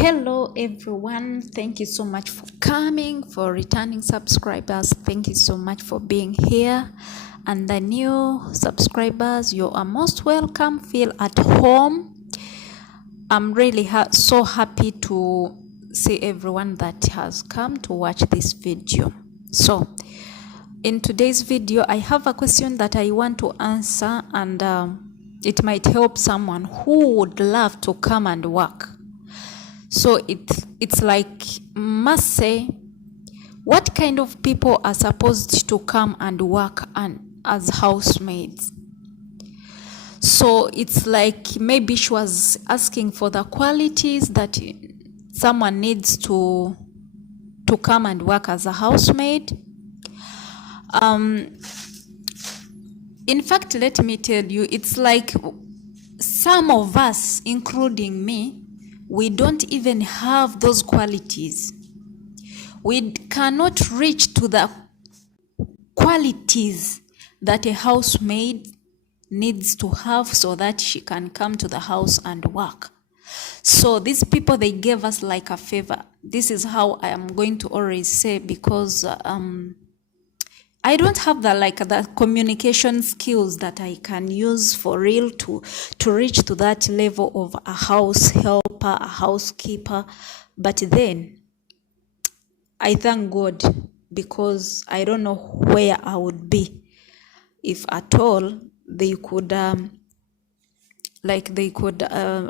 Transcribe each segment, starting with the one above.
Hello everyone, thank you so much for coming, for returning subscribers. Thank you so much for being here. And the new subscribers, you are most welcome. Feel at home. I'm really so happy to see everyone that has come to watch this video. So in today's video, I have a question that I want to answer, and it might help someone who would love to come and work. So it's like, must say, what kind of people are supposed to come and work as housemaids? So it's like maybe she was asking for the qualities that someone needs to come and work as a housemaid. In fact, let me tell you, it's like some of us, including me, we don't even have those qualities. We cannot reach to the qualities that a housemaid needs to have so that she can come to the house and work. So these people, they gave us like a favor. This is how I am going to always say, because I don't have the communication skills that I can use for real to reach to that level of a house helper, a housekeeper. But then I thank God, because I don't know where I would be if at all they could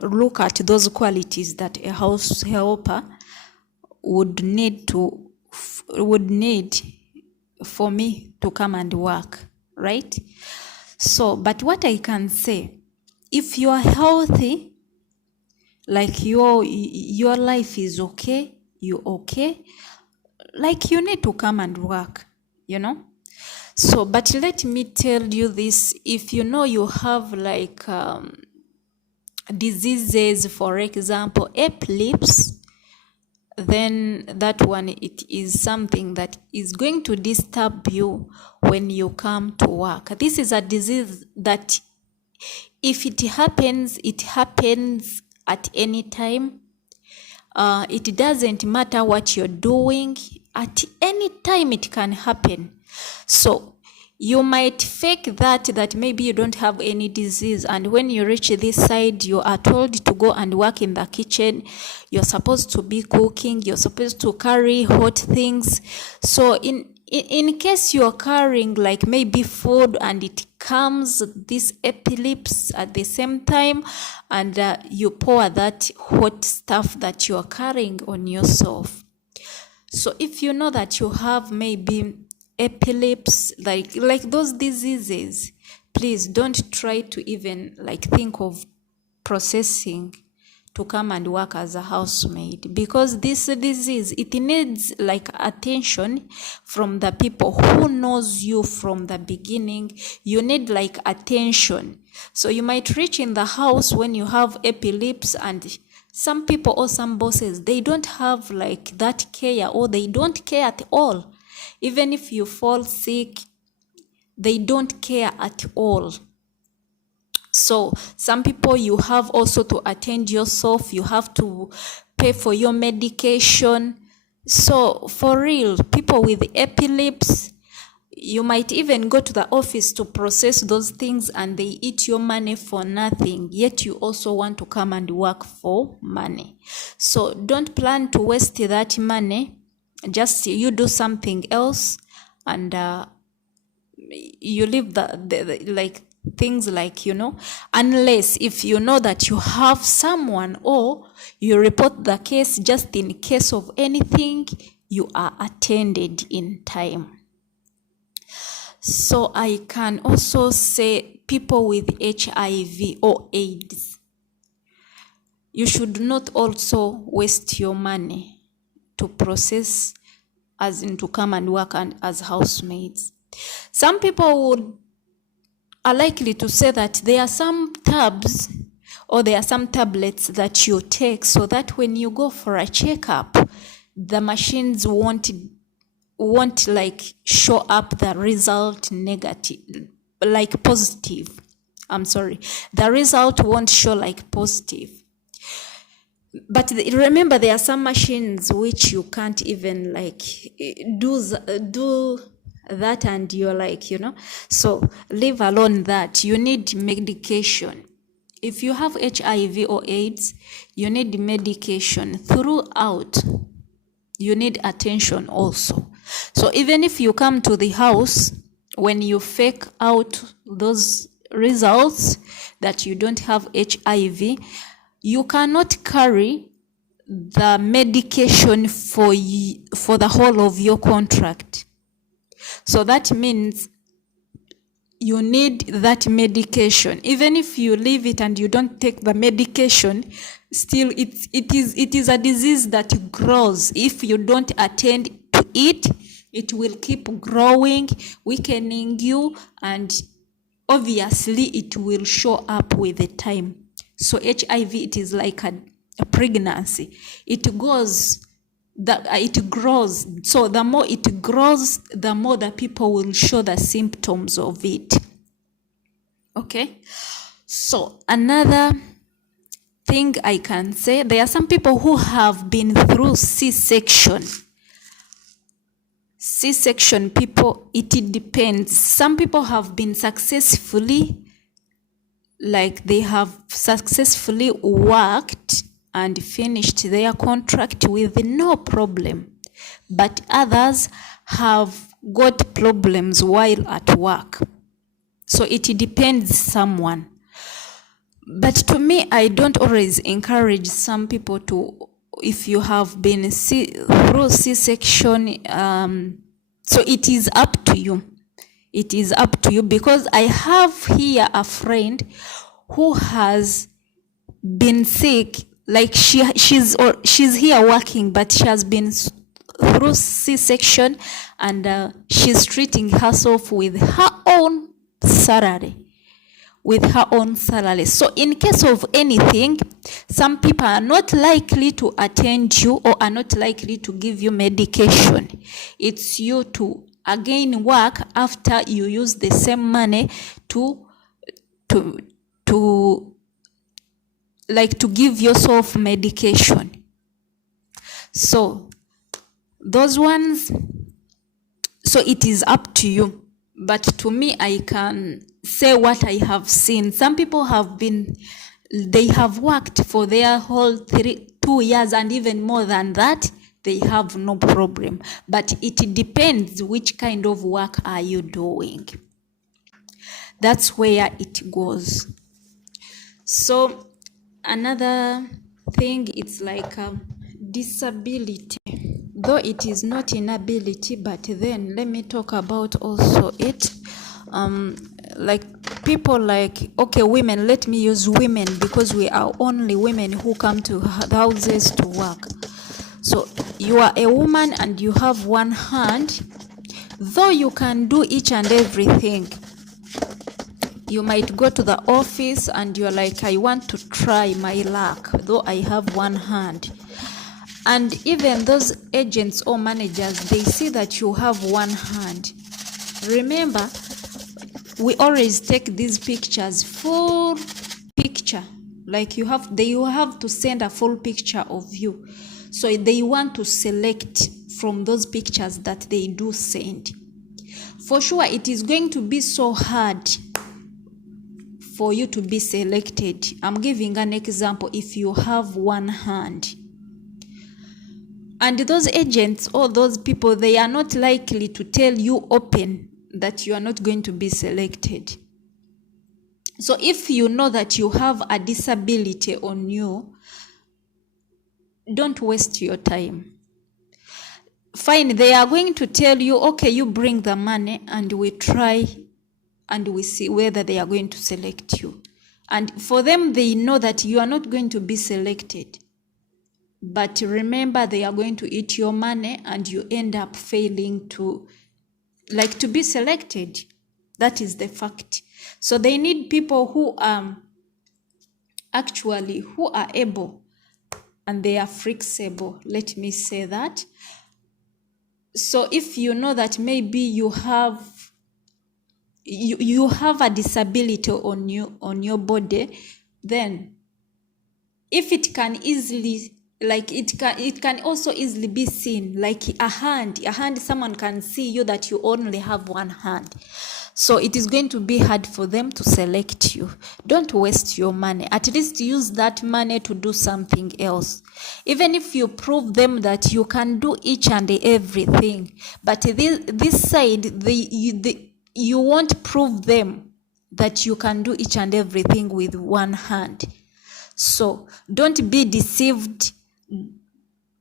look at those qualities that a house helper would need for me to come and work, right? So, but what I can say, if you are healthy, like your life is okay, you're okay, like you need to come and work, you know? So, but let me tell you this, if you know you have like diseases, for example, epilepsy, then that one, it is something that is going to disturb you when you come to work. This is a disease that if it happens at any time. It doesn't matter what you're doing, at any time it can happen. So you might fake that maybe you don't have any disease, and when you reach this side, you are told to go and work in the kitchen. You're supposed to be cooking, you're supposed to carry hot things. So in case you're carrying like maybe food and it comes this epilepsy at the same time, and you pour that hot stuff that you're carrying on yourself. So if you know that you have maybe epilepsy, like those diseases, please don't try to even think of processing to come and work as a housemaid, because this disease, it needs attention from the people who knows you from the beginning. You need attention. So you might reach in the house when you have epilepsy, and some people or some bosses, they don't have that care, or they don't care at all. Even if you fall sick, they don't care at all. So some people, you have also to attend yourself. You have to pay for your medication. So for real, people with epilepsy, you might even go to the office to process those things, and they eat your money for nothing, yet you also want to come and work for money. So don't plan to waste that money. Just you do something else, and you leave the things unless if you know that you have someone, or you report the case, just in case of anything, you are attended in time. So I can also say, people with HIV or AIDS, you should not also waste your money to process, as in to come and work as housemaids. Some people are likely to say that there are some tabs, or there are some tablets that you take, so that when you go for a checkup, the machines won't show up the result negative, positive. The result won't show positive. But remember, there are some machines which you can't even like do that, and you're like, so leave alone that. You need medication. If you have HIV or AIDS, you need medication throughout. You need attention also. So even if you come to the house, when you fake out those results that you don't have HIV, you cannot carry the medication for the whole of your contract. So that means you need that medication. Even if you leave it and you don't take the medication, still it is a disease that grows. If you don't attend to it, it will keep growing, weakening you, and obviously it will show up with the time. So HIV, it is like a pregnancy. It grows. So the more it grows, the more the people will show the symptoms of it. Okay. So another thing I can say, there are some people who have been through C-section. C-section people, it depends. Some people have been successfully, like they have successfully worked and finished their contract with no problem. But others have got problems while at work. So it depends someone. But to me, I don't always encourage some people to, if you have been through C-section, so it is up to you. It is up to you, because I have here a friend who has been sick, like she's here working, but she has been through C-section, and she's treating herself with her own salary. So in case of anything, some people are not likely to attend you or are not likely to give you medication. It's you to again work after you use the same money to give yourself medication. So those ones, so it is up to you. But to me, I can say what I have seen. Some people they have worked for their whole 2 years and even more than that, they have no problem. But it depends which kind of work are you doing. That's where it goes. So another thing, it's like disability. Though it is not inability, but then let me talk about also it. Like people like, okay, women, let me use women because we are only women who come to houses to work. So you are a woman and you have one hand, though you can do each and everything. You might go to the office and you're like, I want to try my luck, though I have one hand. And even those agents or managers, they see that you have one hand. Remember, we always take these pictures, full picture. Like they have to send a full picture of you. So they want to select from those pictures that they do send. For sure, it is going to be so hard for you to be selected. I'm giving an example. If you have one hand, and those agents or those people, they are not likely to tell you open that you are not going to be selected. So if you know that you have a disability on you, don't waste your time. Fine, they are going to tell you, okay, you bring the money and we try and we see whether they are going to select you. And for them, they know that you are not going to be selected. But remember, they are going to eat your money and you end up failing to be selected. That is the fact. So they need people who are able and they are flexible. Let me say that. So if you know that maybe you have a disability on your body, then if it can easily, like it can also easily be seen, like a hand, someone can see you that you only have one hand. So it is going to be hard for them to select you. Don't waste your money. At least use that money to do something else. Even if you prove them that you can do each and everything, but this side, you won't prove them that you can do each and everything with one hand. So don't be deceived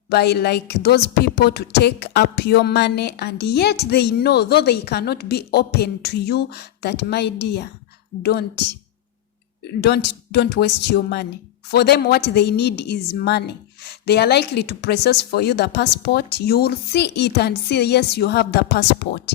by like those people to take up your money, and yet they know, though they cannot be open to you, that my dear, don't waste your money. For them, what they need is money. They are likely to process for you the passport. You will see it and see, yes, you have the passport.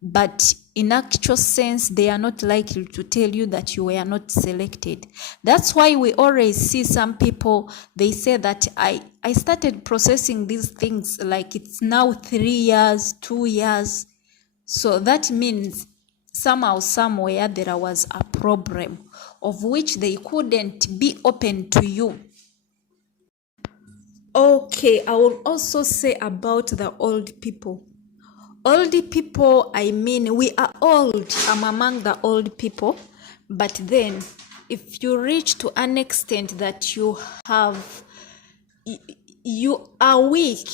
But in actual sense, they are not likely to tell you that you were not selected. That's why we always see some people, they say that I started processing these things like it's now 3 years, 2 years. So that means somehow, somewhere, there was a problem of which they couldn't be open to you. Okay, I will also say about the old people. Old people, I mean, we are old. I'm among the old people. But then, if you reach to an extent that you are weak,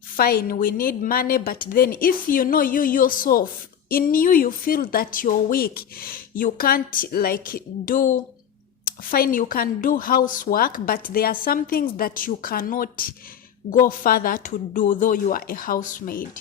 fine, we need money. But then, if you know you yourself, in you feel that you're weak, you can't do, fine, you can do housework, but there are some things that you cannot go further to do, though you are a housemaid.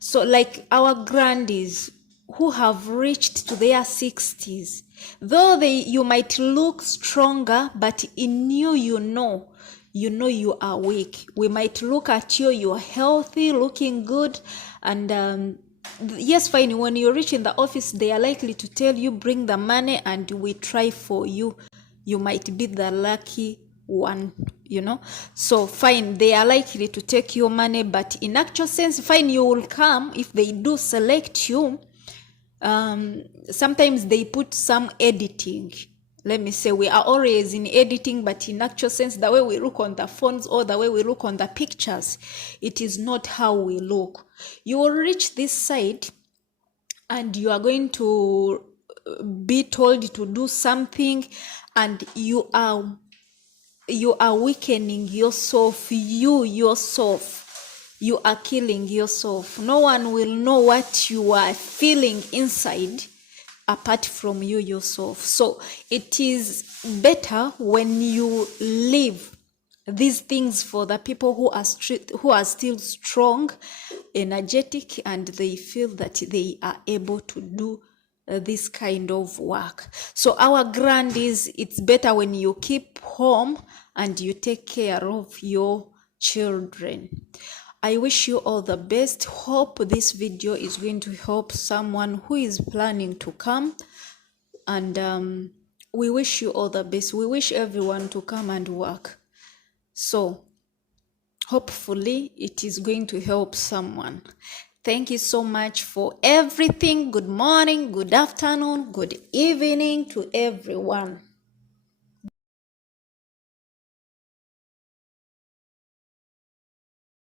So like our grandies who have reached to their 60s, though you might look stronger, but in you, you know you are weak. We might look at you, you're healthy, looking good, and yes, fine, when you reach in the office, they are likely to tell you, bring the money and we try for you. You might be the lucky one, so fine, they are likely to take your money, but in actual sense, fine, you will come if they do select you. Sometimes they put some editing. Let me say, we are always in editing, but in actual sense, the way we look on the phones or the way we look on the pictures, it is not how we look. You will reach this side and you are going to be told to do something, and you are weakening yourself. You are killing yourself. No one will know what you are feeling inside apart from you yourself. So it is better when you leave these things for the people who are still strong, energetic, and they feel that they are able to do this kind of work. So our grandies, it's better when you keep home and you take care of your children. I wish you all the best. Hope this video is going to help someone who is planning to come, and we wish you all the best. We wish everyone to come and work. So hopefully it is going to help someone. Thank you so much for everything. Good morning, good afternoon, good evening to everyone.